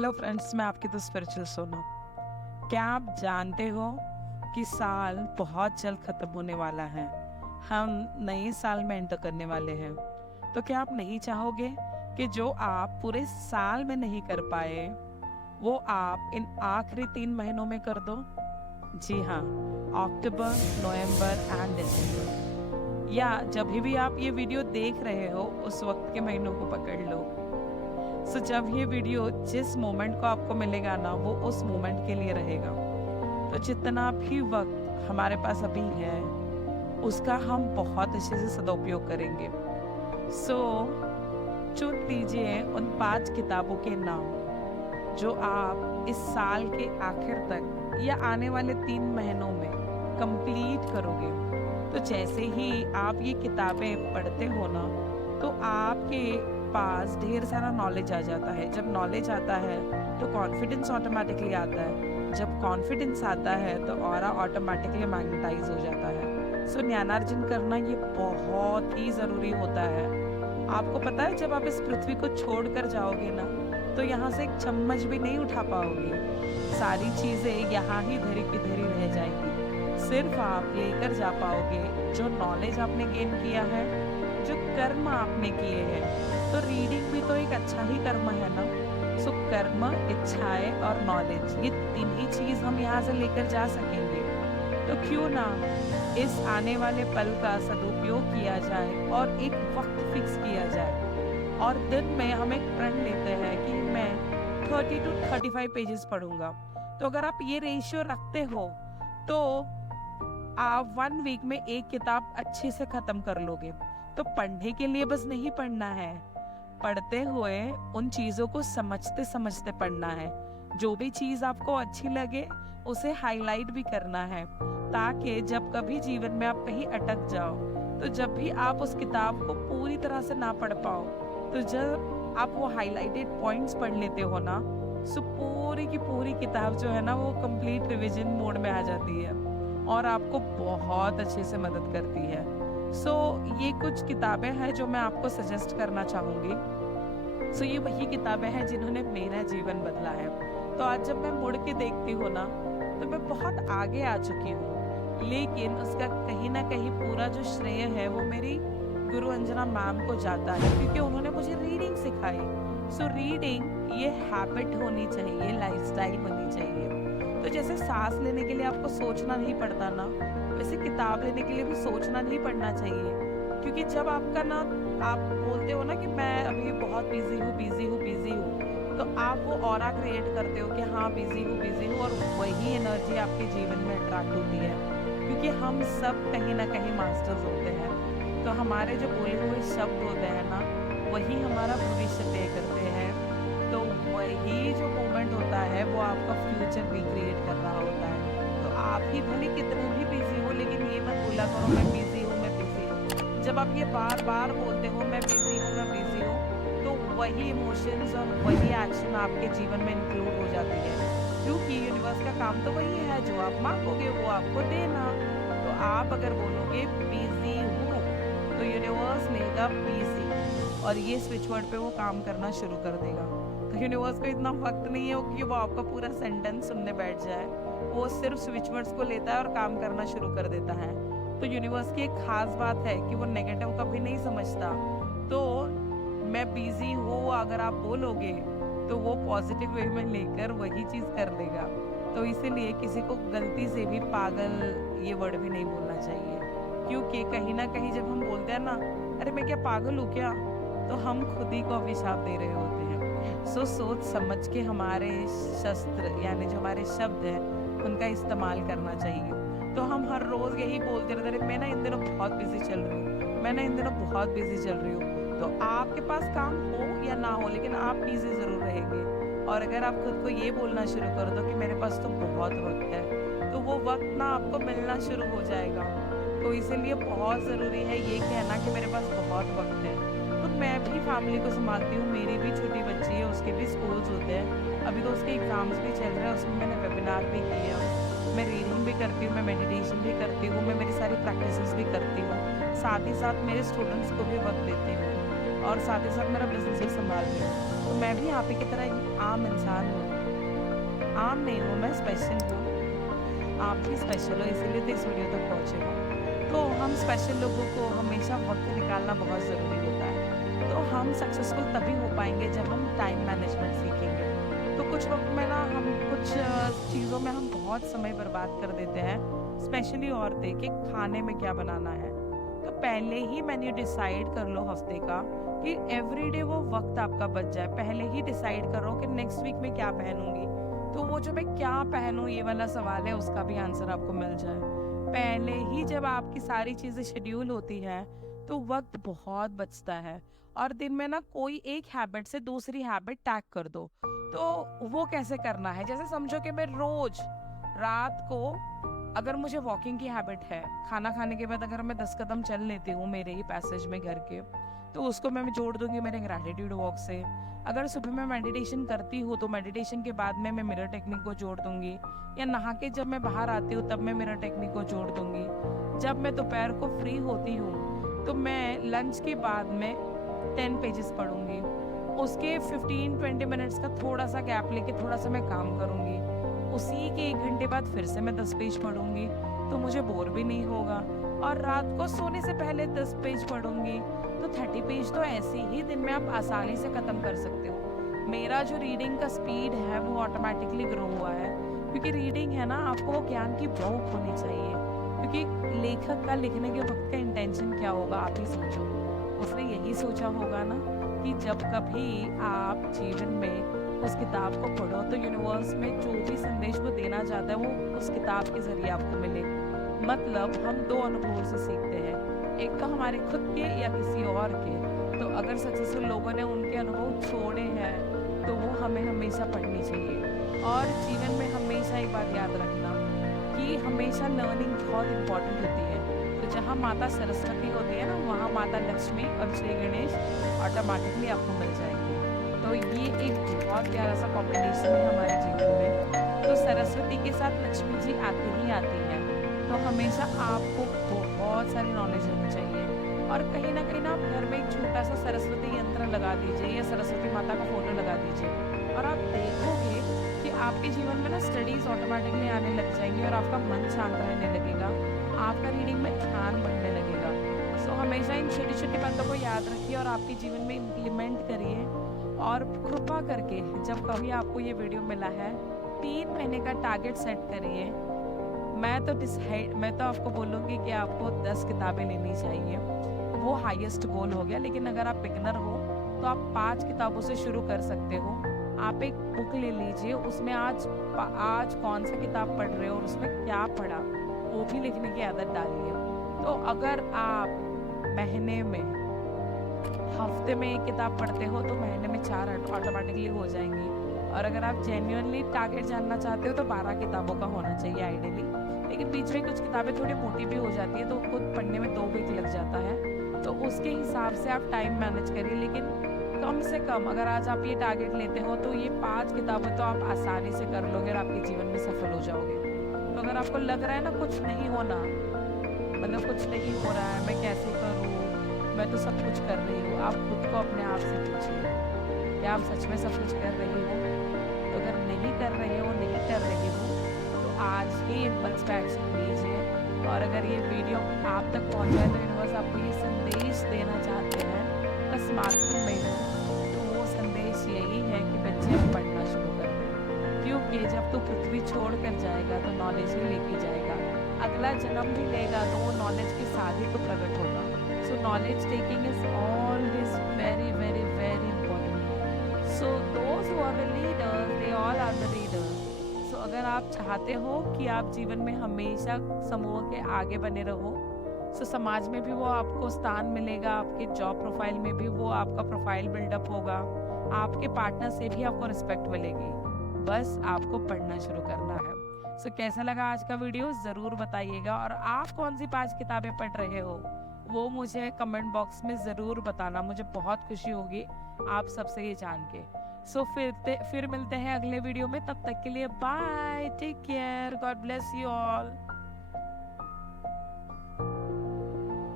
Hello friends, मैं आपकी तो स्पिरिचुअल सोनू। क्या आप जानते हो कि साल बहुत जल्द खत्म होने वाला है। हम नए साल में एंटर करने वाले हैं। तो क्या आप नहीं चाहोगे कि जो आप पूरे साल में नहीं कर पाए वो आप इन आखिरी 3 महीनों में कर दो? जी हाँ, अक्टूबर, नवंबर एंड दिसंबर, या जब भी आप ये वीडियो देख रहे हो उस वक्त के महीनों को पकड़ लो। जब ये वीडियो जिस मोमेंट को आपको मिलेगा ना, वो उस मोमेंट के लिए रहेगा। तो जितना भी वक्त हमारे पास अभी है उसका हम बहुत अच्छे से सदुपयोग करेंगे। चुन लीजिए उन 5 किताबों के नाम जो आप इस साल के आखिर तक या आने वाले 3 महीनों में कंप्लीट करोगे। तो जैसे ही आप ये किताबें पढ़ते हो ना, तो आपके पास ढेर सारा नॉलेज आ जाता है। जब नॉलेज आता है तो कॉन्फिडेंस ऑटोमेटिकली आता है। जब कॉन्फिडेंस आता है तो ऑरा ऑटोमेटिकली मैग्नेटाइज हो जाता है। ज्ञानार्जन करना ये बहुत ही ज़रूरी होता है। आपको पता है, जब आप इस पृथ्वी को छोड़ कर जाओगे ना, तो यहाँ से एक चम्मच भी नहीं उठा पाओगे। सारी चीज़ें यहाँ ही धरी की धरी रह जाएंगी। सिर्फ आप लेकर जा पाओगे जो नॉलेज आपने गेन किया है, जो कर्म आपने किए हैं। तो रीडिंग भी तो एक अच्छा ही कर्म है ना। कर्म, इच्छाएं और नॉलेज, ये 3 ही चीज हम यहाँ से लेकर जा सकेंगे। तो क्यों ना इस आने वाले पल का सदुपयोग किया जाए और एक वक्त फिक्स किया जाए। और दिन में हम एक प्रण लेते हैं कि मैं 30 to 35 पेजेस पढ़ूंगा। तो अगर आप ये रेशियो रखते हो तो आप 1 वीक में एक किताब अच्छे से खत्म कर लोगे। तो पढ़ने के लिए बस नहीं पढ़ना है, पढ़ते हुए उन चीज़ों को समझते समझते पढ़ना है। जो भी चीज़ आपको अच्छी लगे उसे हाईलाइट भी करना है, ताकि जब कभी जीवन में आप कहीं अटक जाओ, तो जब भी आप उस किताब को पूरी तरह से ना पढ़ पाओ, तो जब आप वो हाईलाइटेड पॉइंट्स पढ़ लेते हो ना, सो पूरी की पूरी किताब जो है ना, वो कंप्लीट रिवीजन मोड में आ जाती है और आपको बहुत अच्छे से मदद करती है। ये कुछ किताबें हैं जो मैं आपको सजेस्ट करना चाहूँगी। ये वही किताबें हैं जिन्होंने मेरा जीवन बदला है। तो आज जब मैं मुड़ के देखती हूँ ना, तो मैं बहुत आगे आ चुकी हूँ, लेकिन उसका कहीं ना कहीं पूरा जो श्रेय है वो मेरी गुरु अंजना मैम को जाता है, क्योंकि उन्होंने मुझे रीडिंग सिखाई। रीडिंग ये हैबिट होनी चाहिए, लाइफस्टाइल होनी चाहिए। तो जैसे सांस लेने के लिए आपको सोचना नहीं पड़ता ना, वैसे किताब लेने के लिए भी सोचना नहीं पड़ना चाहिए। क्योंकि जब आपका ना, आप बोलते हो ना कि मैं अभी बहुत बिजी हूँ, तो आप वो ऑरा क्रिएट करते हो कि हाँ बिजी हूँ, और वही एनर्जी आपके जीवन में अट्रैक्ट होती है। क्योंकि हम सब कहीं ना कहीं मास्टर्स होते हैं। तो हमारे जो बोले हुए शब्द होते हैं ना, वही हमारा भविष्य तय करते हैं। तो वही जो मोमेंट होता है वो आपका फ्यूचर रिक्रिएट कर रहा होता है। तो आप ही भले कितने भी बिजी हो, लेकिन ये मत बोला करो मैं बिजी हूँ। जब आप ये बार बार बोलते हो मैं बिजी हूँ, तो वही इमोशंस और वही एक्शन आपके जीवन में इंक्लूड हो जाती है। क्योंकि यूनिवर्स का काम तो वही है, जो आप मांगोगे वो आपको देना। तो आप अगर बोलोगे बिजी हूँ, तो यूनिवर्स लेगा बिजी, और ये स्विच वर्ड पे वो काम करना शुरू कर देगा। तो यूनिवर्स को इतना वक्त नहीं है कि वो आपका पूरा सेंटेंस सुनने बैठ जाए। वो सिर्फ स्विच वर्ड्स को लेता है और काम करना शुरू कर देता है। तो यूनिवर्स की एक खास बात है कि वो नेगेटिव कभी नहीं समझता। तो मैं बिजी हूँ अगर आप बोलोगे, तो वो पॉजिटिव वे में लेकर वही चीज़ कर देगा। तो इसीलिए किसी को गलती से भी पागल ये वर्ड भी नहीं बोलना चाहिए। क्योंकि कहीं ना कहीं जब हम बोलते हैं ना, अरे मैं क्या पागल हूँ क्या, तो हम खुद ही को अभिशाप दे रहे होते हैं। सोच समझ के हमारे शस्त्र, यानी जो हमारे शब्द हैं, उनका इस्तेमाल करना चाहिए। तो हम हर रोज यही बोलते रहते हैं, मैं ना इन दिनों बहुत बिजी चल रही हूँ, मैं ना इन दिनों बहुत बिजी चल रही हूँ। तो आपके पास काम हो या ना हो, लेकिन आप बिजी जरूर रहेंगे। और अगर आप खुद को ये बोलना शुरू कर दो कि मेरे पास तो बहुत वक्त है, तो वो वक्त ना आपको मिलना शुरू हो जाएगा। तो इसीलिए बहुत ज़रूरी है ये कहना कि मेरे पास बहुत वक्त है। तो मैं भी फैमिली को संभालती हूँ, मेरी भी छोटी बच्ची है, उसके भी स्कूल्स होते हैं, अभी तो उसके एग्जाम्स भी चल रहे हैं, उसमें मैंने वेबिनार भी किए हैं। मैं रीडिंग भी करती हूँ, मैं मेडिटेशन भी करती हूँ, मैं मेरी सारी प्रैक्टिसेस भी करती हूँ। साथ ही साथ मेरे स्टूडेंट्स को भी वक्त देती हूँ, और साथ ही साथ मेरा बिजनेस भी संभालती हूँ। तो मैं भी आप ही की तरह एक आम इंसान हूँ। आम नहीं हूँ, मैं स्पेशल हूँ। आप भी स्पेशल हो, इसीलिए तो इस वीडियो तक पहुँचे हो। तो हम स्पेशल लोगों को हमेशा वक्त निकालना बहुत ज़रूरी होता है। तो हम सक्सेसफुल तभी हो पाएंगे जब हम टाइम मैनेजमेंट सीखेंगे। तो कुछ वक्त में ना हम कुछ चीज़ों में हम बहुत समय बर्बाद कर देते हैं, स्पेशली औरतें, कि खाने में क्या बनाना है। तो पहले ही मेन्यू डिसाइड कर लो हफ्ते का, कि एवरीडे वो वक्त आपका बच जाए। पहले ही डिसाइड करो कि नेक्स्ट वीक में क्या पहनूंगी, तो वो जो मैं क्या पहनूं ये वाला सवाल है, उसका भी आंसर आपको मिल जाए। पहले ही जब आपकी सारी चीज़ें शेड्यूल होती है तो वक्त बहुत बचता है। और दिन में ना कोई एक हैबिट से दूसरी हैबिट टैग कर दो। तो वो कैसे करना है, जैसे समझो कि मैं रोज रात को, अगर मुझे वॉकिंग की हैबिट है, खाना खाने के बाद अगर मैं 10 कदम चल लेती हूँ मेरे ही पैसेज में घर के, तो उसको मैं जोड़ दूंगी मेरे ग्रैटिट्यूड वॉक से। अगर सुबह मैं मेडिटेशन करती हूँ तो मेडिटेशन के बाद में मैं मिरर टेक्निक को जोड़ दूंगी। या नहा के जब मैं बाहर आती हूँ तब मैं मिरर टेक्निक को जोड़ दूंगी। जब मैं दोपहर को फ्री होती हूँ तो मैं लंच के बाद में 10 पेजेस पढ़ूंगी। उसके 15-20 मिनट्स का थोड़ा सा गैप लेके थोड़ा सा मैं काम करूंगी। उसी के 1 घंटे बाद फिर से मैं 10 पेज पढ़ूंगी, तो मुझे बोर भी नहीं होगा। और रात को सोने से पहले 10 पेज पढ़ूंगी, तो 30 पेज तो ऐसे ही दिन में आप आसानी से ख़त्म कर सकते हो। मेरा जो रीडिंग का स्पीड है वो ऑटोमेटिकली ग्रो हुआ है, क्योंकि रीडिंग है ना, आपको वो ज्ञान की भूख होनी चाहिए। क्योंकि लेखक का लिखने के वक्त का इंटेंशन क्या होगा, आप ही सोचो। उसने यही सोचा होगा ना कि जब कभी आप जीवन में उस किताब को पढ़ो तो यूनिवर्स में जो भी संदेश वो देना चाहता है वो उस किताब के जरिए आपको मिले। मतलब हम दो अनुभवों से सीखते हैं, एक तो हमारे खुद के या किसी और के। तो अगर सक्सेसफुल लोगों ने उनके अनुभव छोड़े हैं तो वो हमें हमेशा पढ़नी चाहिए। और जीवन में हमेशा एक बात याद रखना कि हमेशा लर्निंग बहुत इंपॉर्टेंट होती है। तो जहाँ माता सरस्वती होती है ना, वहाँ माता लक्ष्मी और श्री गणेश ऑटोमेटिकली आपको मिल जाएंगे। तो ये एक बहुत प्यारा सा कॉम्बिनेशन है हमारे जीवन में। तो सरस्वती के साथ लक्ष्मी जी आती ही आती हैं। तो हमेशा आपको बहुत सारी नॉलेज होनी चाहिए। और कहीं ना आप घर में एक छोटा सा सरस्वती यंत्र लगा दीजिए या सरस्वती माता का फोटो लगा दीजिए, और आप देखोगे कि आपके जीवन में ना स्टडीज ऑटोमेटिकली आने लग जाएंगी और आपका मन शांत रहने लगेगा, आपका रीडिंग में ध्यान बढ़ने लगेगा। सो हमेशा इन छोटी छोटी बातों को याद रखिए और आपके जीवन में इम्प्लीमेंट करिए। और कृपा करके जब कभी आपको ये वीडियो मिला है, 3 महीने का टारगेट सेट करिए। मैं तो आपको बोलूँगी कि आपको 10 किताबें लेनी चाहिए, वो हाईएस्ट गोल हो गया। लेकिन अगर आप बिगनर हो तो आप 5 किताबों से शुरू कर सकते हो। आप एक बुक ले लीजिए, उसमें आज कौन सा किताब पढ़ रहे हो और उसमें क्या पढ़ा, वो भी लिखने की आदत डालिए। तो अगर आप महीने में, हफ्ते में 1 किताब पढ़ते हो तो महीने में 4 ऑटोमेटिकली हो जाएंगी। और अगर आप जेन्युइनली टारगेट जानना चाहते हो तो 12 किताबों का होना चाहिए आइडियली। लेकिन बीच में कुछ किताबें थोड़ी मोटी भी हो जाती है तो खुद पढ़ने में 2 वीक लग जाता है। तो उसके हिसाब से आप टाइम मैनेज करिए। लेकिन कम से कम अगर आज आप ये टारगेट लेते हो तो ये 5 किताबें तो आप आसानी से कर लोगे और आपके जीवन में सफल हो जाओगे। तो अगर आपको लग रहा है ना कुछ नहीं होना, मतलब कुछ नहीं हो रहा है, मैं कैसे करूँ, मैं तो सब कुछ कर रही हूँ, आप खुद को अपने आप से पूछिए, क्या आप सच में सब कुछ कर रही हो? तो अगर नहीं कर रहे हो, नहीं कर रही हो, तो आज ही इम्पल्स पे एक्शन लीजिए। और अगर ये वीडियो आप तक पहुँचा है तो यूनिवर्स आपको ये संदेश देना चाहते हैं, स्मार्टफोन मिले, तो वो संदेश यही है कि बच्चे अब पढ़ना शुरू कर दें। क्योंकि जब तू पृथ्वी छोड़ कर जाएगा तो नॉलेज ही लेके जाएगा। अगला जन्म भी लेगा तो वो नॉलेज के साथ ही तो प्रकट होगा। So knowledge taking is always very very very important. So those who are the leaders, they all are the readers. So अगर आप चाहते हो कि आप जीवन में हमेशा समूह के आगे बने रहो, सो समाज में भी वो आपको स्थान मिलेगा, आपके जॉब प्रोफाइल में भी वो आपका प्रोफाइल बिल्डअप होगा, आपके पार्टनर से भी आपको रिस्पेक्ट मिलेगी। बस आपको पढ़ना शुरू करना है। सो कैसा लगा आज का वीडियो ज़रूर बताइएगा। और आप कौन सी 5 किताबें पढ़ रहे हो वो मुझे कमेंट बॉक्स में ज़रूर बताना, मुझे बहुत खुशी होगी आप सबसे ये जान के। सो फिर मिलते हैं अगले वीडियो में, तब तक के लिए bye, take care, God bless you all.